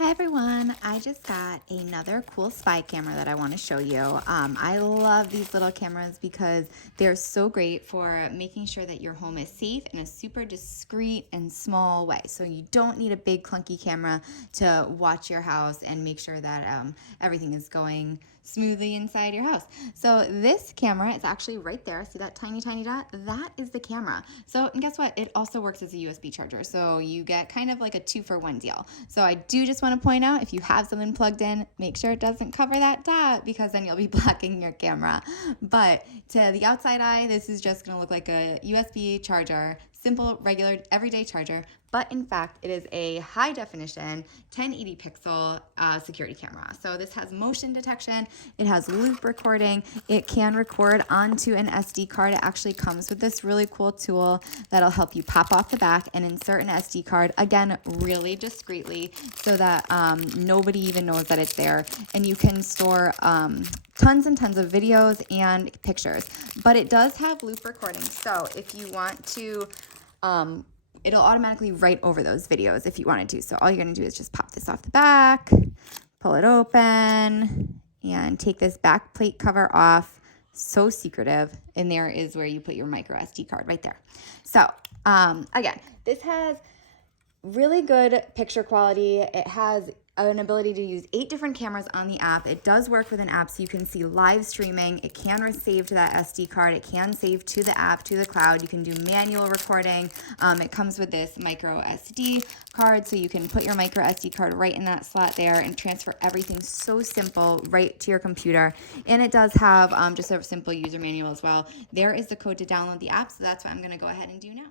Hi everyone, I just got another cool spy camera that I want to show you. I love these little cameras because they're so great for making sure that your home is safe in a super discreet and small way. So you don't need a big clunky camera to watch your house and make sure that everything is going smoothly inside your house. So this camera is actually right there. See that tiny dot? That is the camera. So and guess what? It also works as a USB charger. So you get kind of like a 2-for-1 deal. So I do just want to point out, if you have something plugged in, make sure it doesn't cover that dot because then you'll be blocking your camera. But to the outside eye, this is just going to look like a USB charger, simple, regular, everyday charger. But in fact, it is a high definition 1080 pixel security camera. So this has motion detection, it has loop recording, it can record onto an SD card. It actually comes with this really cool tool that'll help you pop off the back and insert an SD card, again, really discreetly so that nobody even knows that it's there. And you can store tons and tons of videos and pictures. But it does have loop recording. So if you want to, it'll automatically write over those videos if you wanted to. So all you're going to do is just pop this off the back, pull it open, and take this back plate cover off. So secretive. And there is where you put your micro SD card right there. So again, this has really good picture quality. It has an ability to use 8 different cameras on the app. It does work with an app, so you can see live streaming. It can save to that SD card. It can save to the app, to the cloud. You can do manual recording. It comes with this micro SD card, so you can put your micro SD card right in that slot there and transfer everything so simple right to your computer. And it does have just a simple user manual as well. There is the code to download the app, so that's what I'm going to go ahead and do now.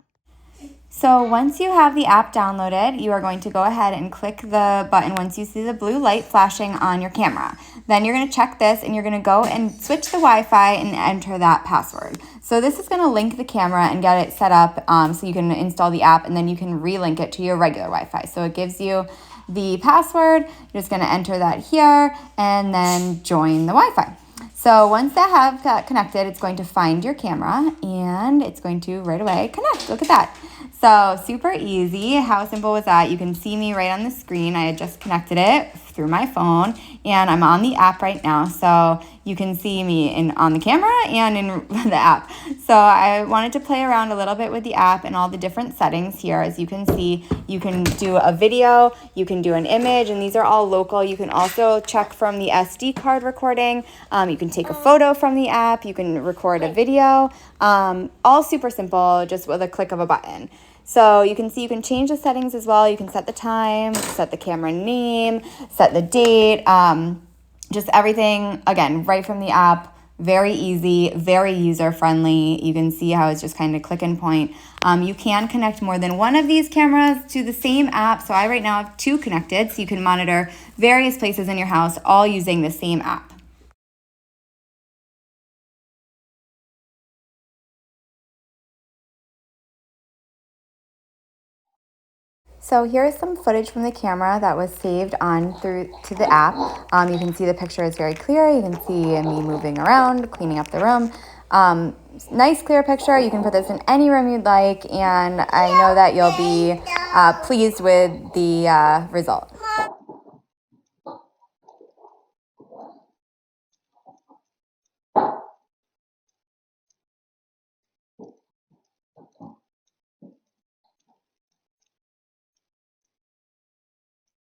So once you have the app downloaded, you are going to go ahead and click the button once you see the blue light flashing on your camera. Then you're going to check this and you're going to go and switch the Wi-Fi and enter that password. So this is going to link the camera and get it set up so you can install the app and then you can relink it to your regular Wi-Fi. So it gives you the password. You're just going to enter that here and then join the Wi-Fi. So once that have got connected, it's going to find your camera and it's going to right away connect. Look at that. So super easy. How simple was that? You can see me right on the screen. I had just connected it through my phone and I'm on the app right now. So you can see me on the camera and in the app. So I wanted to play around a little bit with the app and all the different settings here. As you can see, you can do a video, you can do an image, and these are all local. You can also check from the SD card recording. You can take a photo from the app. You can record a video. All super simple, just with a click of a button. So you can see you can change the settings as well. You can set the time, set the camera name, set the date, just everything, again, right from the app. Very easy, very user-friendly. You can see how it's just kind of click and point. You can connect more than one of these cameras to the same app. So I right now have 2 connected, so you can monitor various places in your house all using the same app. So here's some footage from the camera that was saved on through to the app. You can see the picture is very clear. You can see me moving around, cleaning up the room. Nice clear picture. You can put this in any room you'd like, and I know that you'll be pleased with the result.